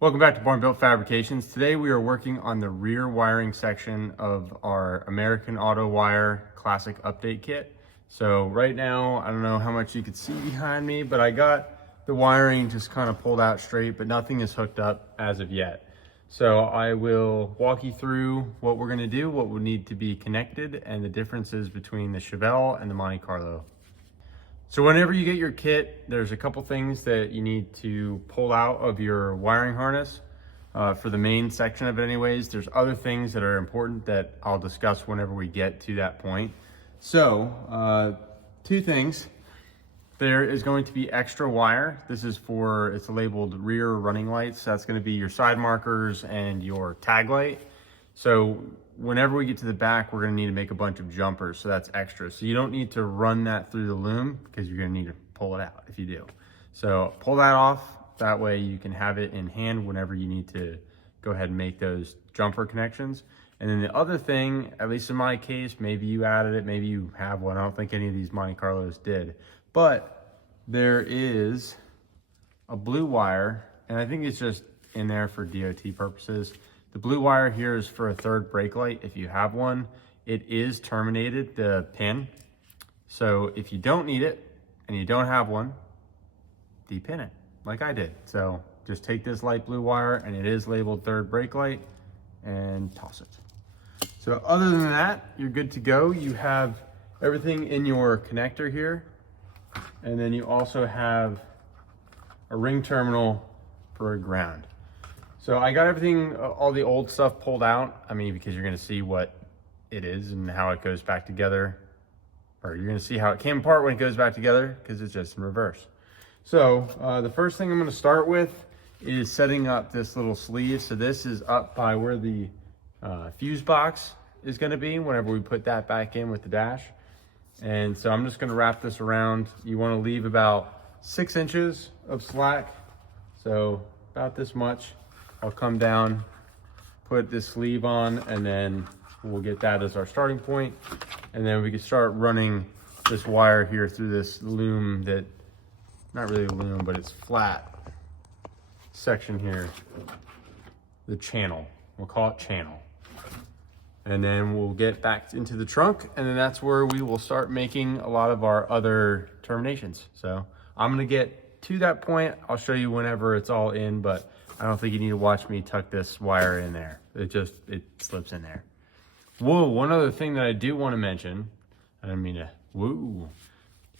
Welcome back to Built Fabrications. Today we are working on the rear wiring section of our American Auto Wire Classic Update Kit. So right now, I don't know how much you can see behind me, but I got the wiring just kind of pulled out straight, but nothing is hooked up as of yet. So I will walk you through what we're gonna do, what would need to be connected, and the differences between the Chevelle and the Monte Carlo. So whenever you get your kit, there's a couple things that you need to pull out of your wiring harness for the main section of it anyways. There's other things that are important that I'll discuss whenever we get to that point. So two things. There is going to be extra wire. This is for, it's labeled rear running lights. That's going to be your side markers and your tag light. So whenever we get to the back, we're going to need to make a bunch of jumpers, so that's extra. So you don't need to run that through the loom because you're going to need to pull it out if you do. So pull that off, that way you can have it in hand whenever you need to go ahead and make those jumper connections. And then the other thing, at least in my case, maybe you added it, maybe you have one, I don't think any of these Monte Carlos did, but there is a blue wire, and I think it's just in there for DOT purposes. The blue wire here is for a third brake light if you have one. It is terminated, the pin. So if you don't need it and you don't have one, depin it like I did. So just take this light blue wire, and it is labeled third brake light, and toss it. So other than that, you're good to go. You have everything in your connector here. And then you also have a ring terminal for a ground. So I got everything, all the old stuff pulled out. I mean, because you're gonna see what it is and how it goes back together, or you're gonna see how it came apart when it goes back together, because it's just in reverse. So the first thing I'm gonna start with is setting up this little sleeve. So this is up by where the fuse box is gonna be whenever we put that back in with the dash. And so I'm just gonna wrap this around. You wanna leave about 6 inches of slack. So about this much. I'll come down, put this sleeve on, and then we'll get that as our starting point. And then we can start running this wire here through this loom that, not really a loom, but it's flat section here, the channel. We'll call it channel. And then we'll get back into the trunk, and then that's where we will start making a lot of our other terminations. So I'm gonna get to that point. I'll show you whenever it's all in, but I don't think you need to watch me tuck this wire in there. It slips in there. Whoa, one other thing that I do want to mention, I didn't mean to, woo,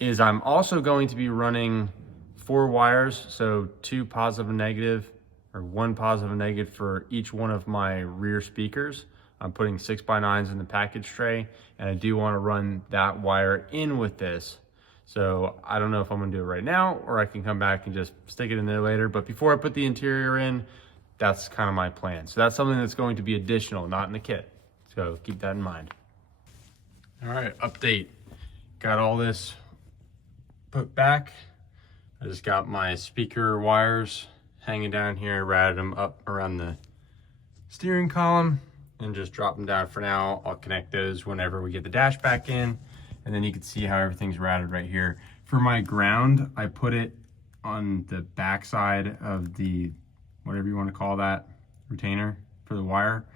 is I'm also going to be running 4 wires. So 2 positive and negative, or 1 positive and negative for each one of my rear speakers. I'm putting 6x9s in the package tray, and I do want to run that wire in with this. So I don't know if I'm gonna do it right now, or I can come back and just stick it in there later. But before I put the interior in, that's kind of my plan. So that's something that's going to be additional, not in the kit. So keep that in mind. All right, update. Got all this put back. I just got my speaker wires hanging down here, routed them up around the steering column, and just drop them down for now. I'll connect those whenever we get the dash back in. And then you can see how everything's routed right here. For my ground, I put it on the back side of the, whatever you want to call that, retainer for the wire.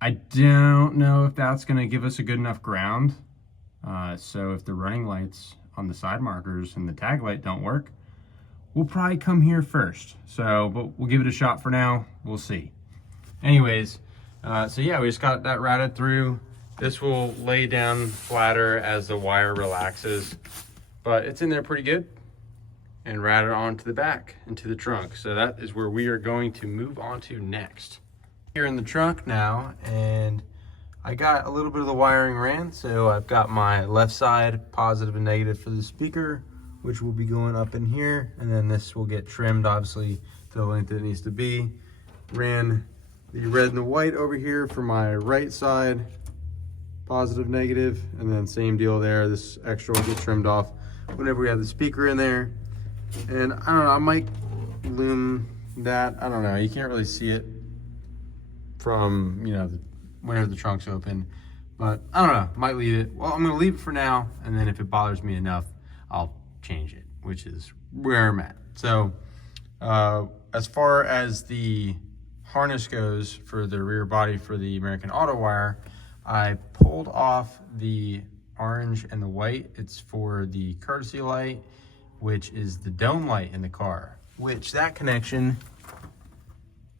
I don't know if that's gonna give us a good enough ground. So if the running lights on the side markers and the tag light don't work, we'll probably come here first. So, but we'll give it a shot for now. We'll see. Anyways, so yeah, we just got that routed through. This will lay down flatter as the wire relaxes, but it's in there pretty good, and routed onto the back into the trunk. So that is where we are going to move on to next. Here in the trunk now, and I got a little bit of the wiring ran. So I've got my left side positive and negative for the speaker, which will be going up in here, and then this will get trimmed obviously to the length it needs to be. Ran the red and the white over here for my right side, positive, negative, and then same deal there. This extra will get trimmed off whenever we have the speaker in there. And I don't know, I might loom that. I don't know, you can't really see it from, you know, whenever the trunk's open, but I don't know, might leave it. Well, I'm gonna leave it for now, and then if it bothers me enough, I'll change it, which is where I'm at. So as far as the harness goes for the rear body for the American Auto Wire, I pulled off the orange and the white. It's for the courtesy light, which is the dome light in the car, which that connection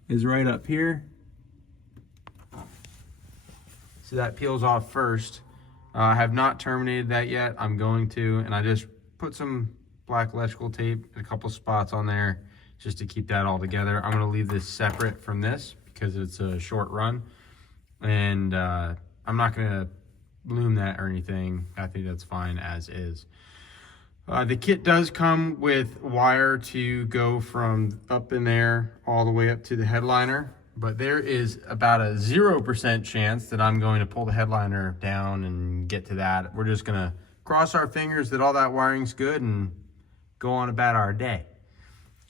is right up here. So that peels off first. I have not terminated that yet. I'm going to, and I just put some black electrical tape in a couple spots on there just to keep that all together. I'm gonna leave this separate from this because it's a short run, and I'm not gonna loom that or anything. I think that's fine as is. The kit does come with wire to go from up in there all the way up to the headliner, but there is about a 0% chance that I'm going to pull the headliner down and get to that. We're just gonna cross our fingers that all that wiring's good and go on about our day.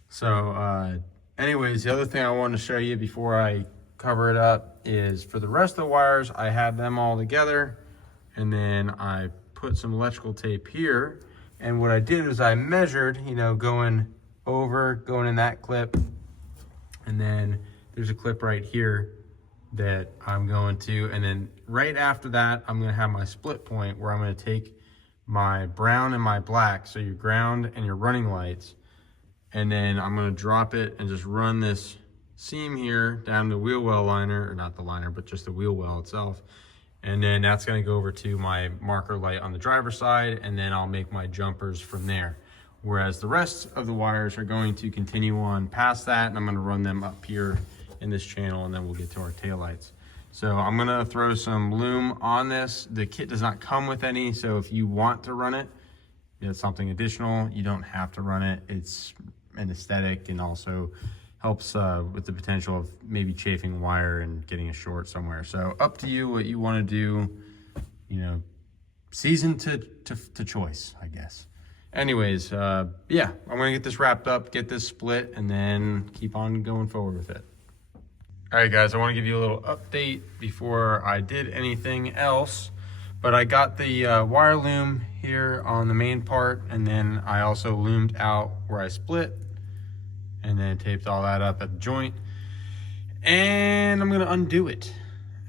So anyways, the other thing I wanted to show you before I cover it up is for the rest of the wires, I had them all together, and then I put some electrical tape here. And what I did was I measured, you know, going in that clip, and then there's a clip right here that I'm going to, and then right after that, I'm gonna have my split point where I'm gonna take my brown and my black, so your ground and your running lights, and then I'm gonna drop it and just run this seam here down the wheel well liner, or not the liner, but just the wheel well itself. And then that's gonna go over to my marker light on the driver's side, and then I'll make my jumpers from there. Whereas the rest of the wires are going to continue on past that, and I'm gonna run them up here in this channel, and then we'll get to our taillights. So I'm gonna throw some loom on this. The kit does not come with any, so if you want to run it, it's something additional. You don't have to run it. It's an aesthetic, and also helps with the potential of maybe chafing wire and getting a short somewhere. So up to you what you want to do, you know, season to choice, I guess. Anyways, yeah, I'm gonna get this wrapped up, get this split, and then keep on going forward with it. All right, guys, I want to give you a little update before I did anything else, but I got the wire loom here on the main part, and then I also loomed out where I split, and then taped all that up at the joint. And I'm gonna undo it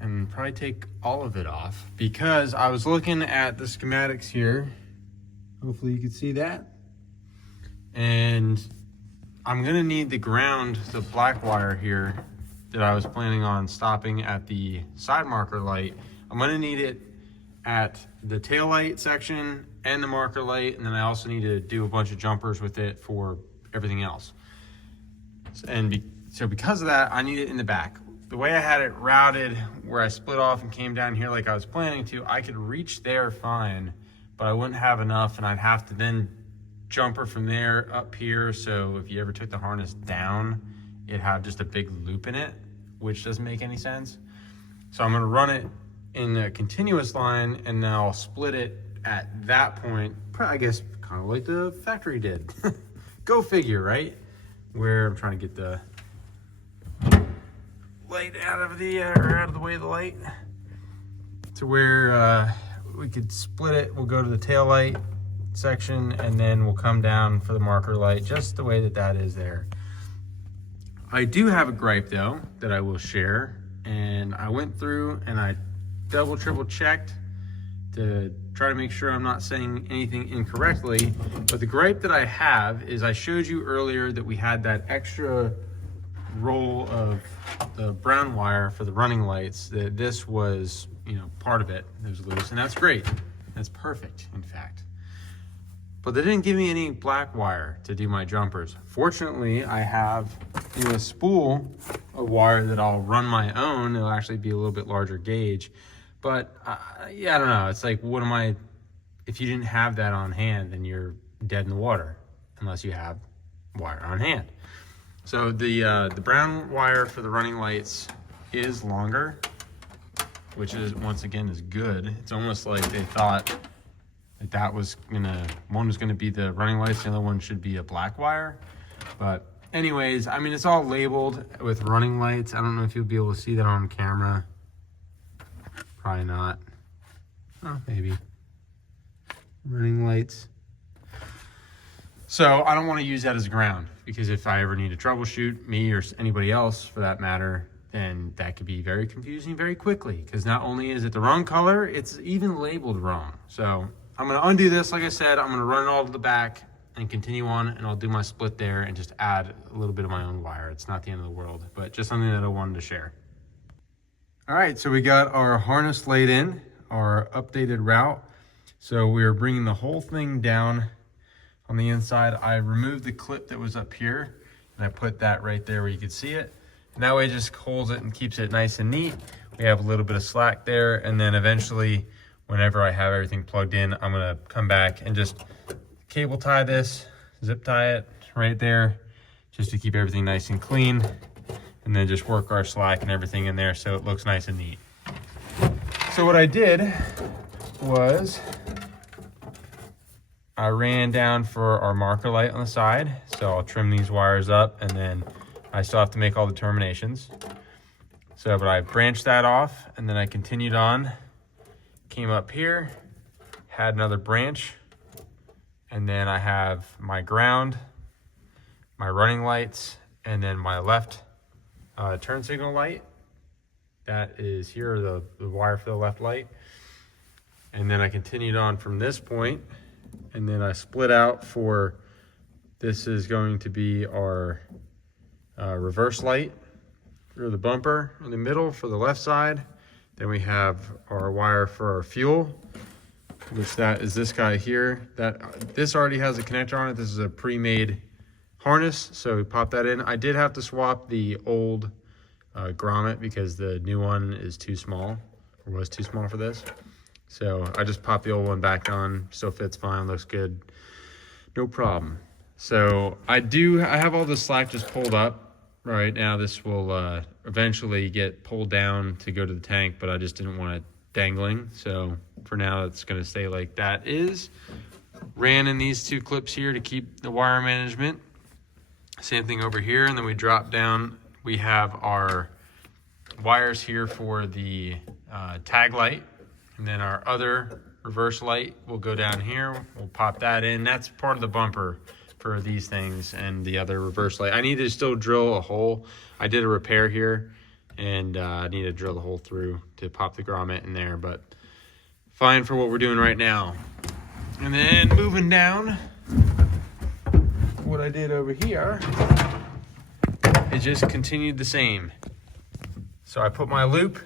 and probably take all of it off, because I was looking at the schematics here. Hopefully you can see that. And I'm gonna need the ground, the black wire here that I was planning on stopping at the side marker light. I'm gonna need it at the tail light section and the marker light, and then I also need to do a bunch of jumpers with it for everything else. And so because of that, I need it in the back. The way I had it routed, where I split off and came down here like I was planning to, I could reach there fine, but I wouldn't have enough, and I'd have to then jumper from there up here. So if you ever took the harness down, it'd have just a big loop in it, which doesn't make any sense. So I'm gonna run it in a continuous line, and then I'll split it at that point, I guess kind of like the factory did. Go figure, right? Where I'm trying to get the light out of the way of the light, to where we could split it. We'll go to the tail light section, and then we'll come down for the marker light, just the way that that is there. I do have a gripe though that I will share, and I went through and I double triple checked to try to make sure I'm not saying anything incorrectly. But the gripe that I have is, I showed you earlier that we had that extra roll of the brown wire for the running lights, that this was, you know, part of it. It was loose, and that's great. That's perfect, in fact. But they didn't give me any black wire to do my jumpers. Fortunately, I have, you know, a spool of wire that I'll run my own. It'll actually be a little bit larger gauge. But yeah, I don't know. It's like, what am I, if you didn't have that on hand, then you're dead in the water, unless you have wire on hand. So the brown wire for the running lights is longer, which is, once again, is good. It's almost like they thought that was one was gonna be the running lights, the other one should be a black wire. But anyways, I mean, it's all labeled with running lights. I don't know if you'll be able to see that on camera. Probably not. Oh, maybe. Running lights. So I don't want to use that as ground, because if I ever need to troubleshoot, me or anybody else for that matter, then that could be very confusing very quickly, because not only is it the wrong color, it's even labeled wrong. So I'm going to undo this. Like I said, I'm going to run it all to the back and continue on, and I'll do my split there and just add a little bit of my own wire. It's not the end of the world, but just something that I wanted to share. All right, so we got our harness laid in, our updated route. So we are bringing the whole thing down on the inside. I removed the clip that was up here, and I put that right there where you could see it. And that way it just holds it and keeps it nice and neat. We have a little bit of slack there, and then eventually, whenever I have everything plugged in, I'm gonna come back and just cable tie this, zip tie it right there, just to keep everything nice and clean, and then just work our slack and everything in there so it looks nice and neat. So what I did was I ran down for our marker light on the side. So I'll trim these wires up, and then I still have to make all the terminations. So, but I branched that off, and then I continued on, came up here, had another branch, and then I have my ground, my running lights, and then my left turn signal light. That is here, the wire for the left light. And then I continued on from this point, and then I split out for, this is going to be our reverse light for the bumper in the middle for the left side. Then we have our wire for our fuel, which that is this guy here. This already has a connector on it. This is a pre-made harness, so we pop that in. I did have to swap the old grommet because the new one is too small, or was too small for this. So I just popped the old one back on, still fits fine, looks good, no problem. So I have all the slack just pulled up right now. This will eventually get pulled down to go to the tank, but I just didn't want it dangling. So for now, it's gonna stay like that is. Ran in these two clips here to keep the wire management. Same thing over here, and then we drop down. We have our wires here for the tag light. And then our other reverse light will go down here. We'll pop that in. That's part of the bumper for these things, and the other reverse light. I need to still drill a hole. I did a repair here, and I need to drill the hole through to pop the grommet in there, but fine for what we're doing right now. And then moving down, what I did over here is just continued the same. So I put my loop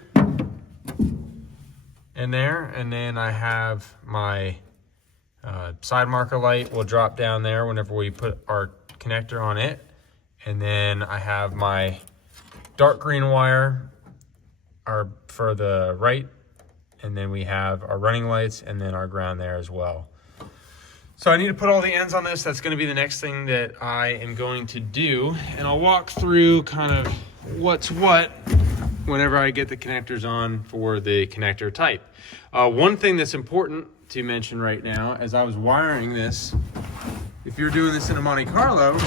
in there, and then I have my side marker light will drop down there whenever we put our connector on it. And then I have my dark green wire for the right, and then we have our running lights and then our ground there as well. So I need to put all the ends on this. That's gonna be the next thing that I am going to do, and I'll walk through kind of what's what whenever I get the connectors on for the connector type. One thing that's important to mention right now, as I was wiring this, if you're doing this in a Monte Carlo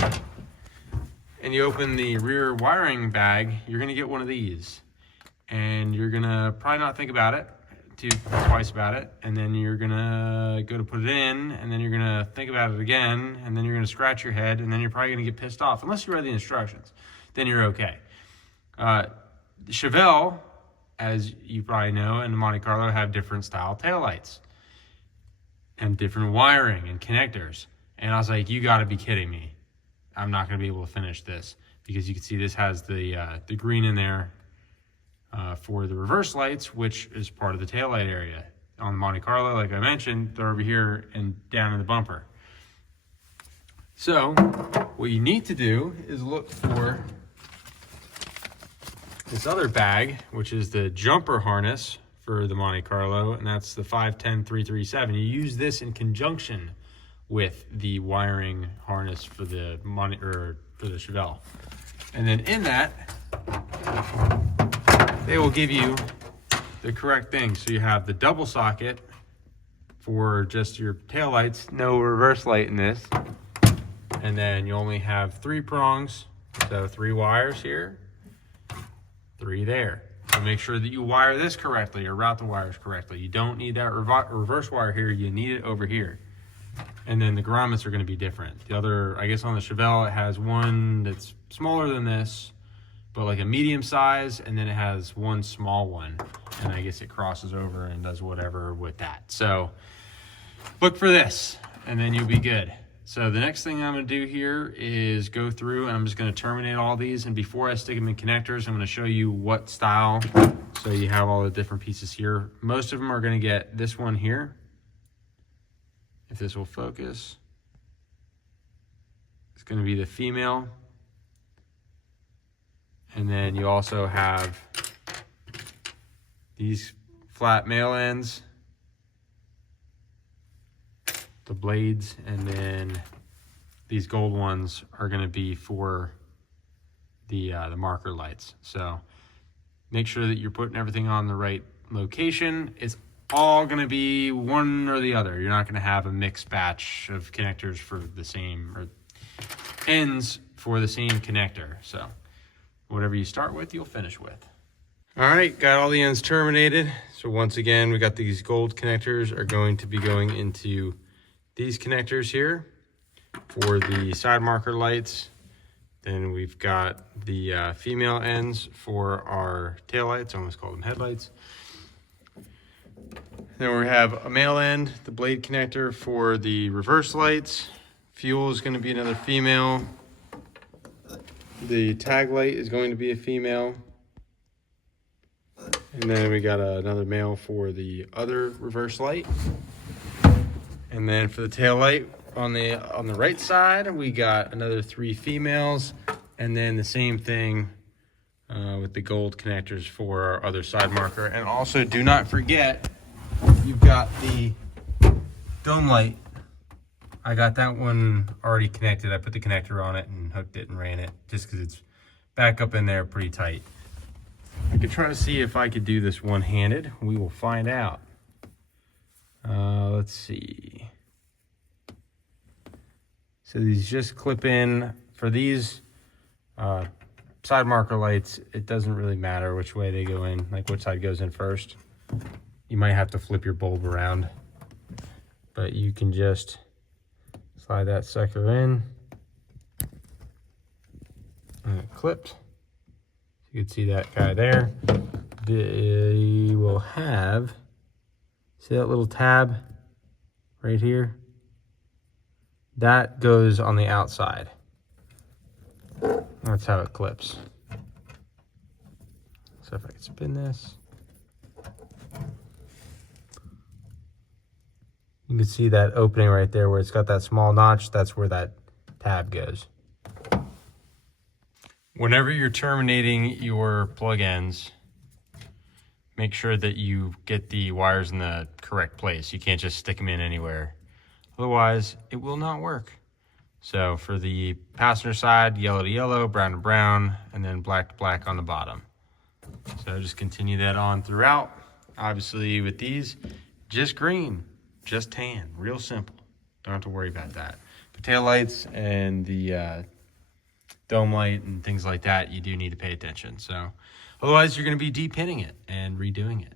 and you open the rear wiring bag, you're gonna get one of these, and you're gonna probably not think about it twice about it, and then you're gonna go to put it in, and then you're gonna think about it again, and then you're gonna scratch your head, and then you're probably gonna get pissed off. Unless you read the instructions, then you're okay. Chevelle, as you probably know, and the Monte Carlo have different style taillights and different wiring and connectors. And I was like, you gotta be kidding me. I'm not gonna be able to finish this, because you can see this has the green in there for the reverse lights, which is part of the taillight area. On the Monte Carlo, like I mentioned, they're over here and down in the bumper. So what you need to do is look for this other bag, which is the jumper harness for the Monte Carlo, and that's the 510337. You use this in conjunction with the wiring harness for the Chevelle. And then in that, they will give you the correct thing. So you have the double socket for just your taillights, no reverse light in this. And then you only have 3 prongs, so 3 wires here, 3 there. So make sure that you wire this correctly or route the wires correctly. You don't need that reverse wire here, you need it over here. And then the grommets are going to be different. The other, I guess on the Chevelle, it has one that's smaller than this, but like a medium size, and then it has one small one. And I guess it crosses over and does whatever with that. So look for this, and then you'll be good. So the next thing I'm going to do here is go through, and I'm just going to terminate all these. And before I stick them in connectors, I'm going to show you what style. So you have all the different pieces here. Most of them are going to get this one here. If this will focus, it's going to be the female. And then you also have these flat male ends, the blades, and then these gold ones are going to be for the marker lights. So make sure that you're putting everything on the right location. It's all going to be one or the other. You're not going to have a mixed batch of connectors for the same, or ends for the same connector. So whatever you start with, you'll finish with. All right, got all the ends terminated. So once again, we got these gold connectors are going to be going into these connectors here for the side marker lights. Then we've got the female ends for our tail lights. I almost call them headlights. Then we have a male end, the blade connector for the reverse lights. Fuel is going to be another female. The tag light is going to be a female. And then we got another male for the other reverse light. And then for the tail light on the right side, we got another 3 females. And then the same thing with the gold connectors for our other side marker. And also do not forget, you've got the dome light. I got that one already connected. I put the connector on it and hooked it and ran it just because it's back up in there pretty tight. I could try to see if I could do this one-handed. We will find out. Let's see. So these just clip in. For these side marker lights, it doesn't really matter which way they go in, like which side goes in first. You might have to flip your bulb around, but you can just slide that sucker in, and it clipped. You can see that guy there. They will have, see that little tab right here? That goes on the outside. That's how it clips. So if I can spin this, you can see that opening right there where it's got that small notch. That's where that tab goes. Whenever you're terminating your plug ends, make sure that you get the wires in the correct place. You can't just stick them in anywhere. Otherwise, it will not work. So for the passenger side, yellow to yellow, brown to brown, and then black to black on the bottom. So just continue that on throughout. Obviously with these, just green, just tan, real simple. Don't have to worry about that. For tail lights and the dome light and things like that, you do need to pay attention. So otherwise you're going to be de-pinning it and redoing it.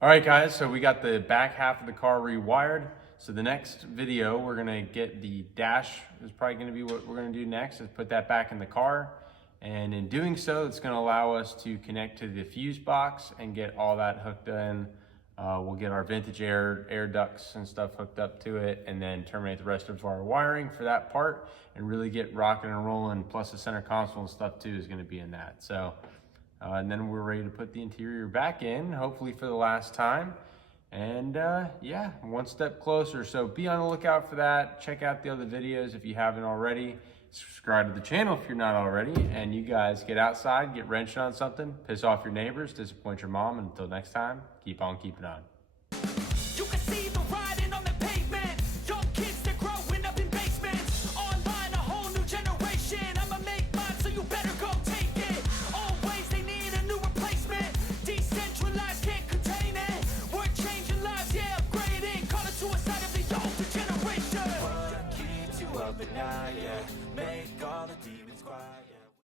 All right guys, so we got the back half of the car rewired. So the next video, we're gonna get the dash, is probably gonna be what we're gonna do next, is put that back in the car. And in doing so, it's gonna allow us to connect to the fuse box and get all that hooked in. We'll get our vintage air ducts and stuff hooked up to it, and then terminate the rest of our wiring for that part and really get rocking and rolling. Plus the center console and stuff too is gonna be in that. So, and then we're ready to put the interior back in, hopefully for the last time. And yeah, one step closer. So be on the lookout for that. Check out the other videos if you haven't already. Subscribe to the channel if you're not already. And you guys get outside, get wrenched on something, piss off your neighbors, disappoint your mom. And until next time, keep on keeping on.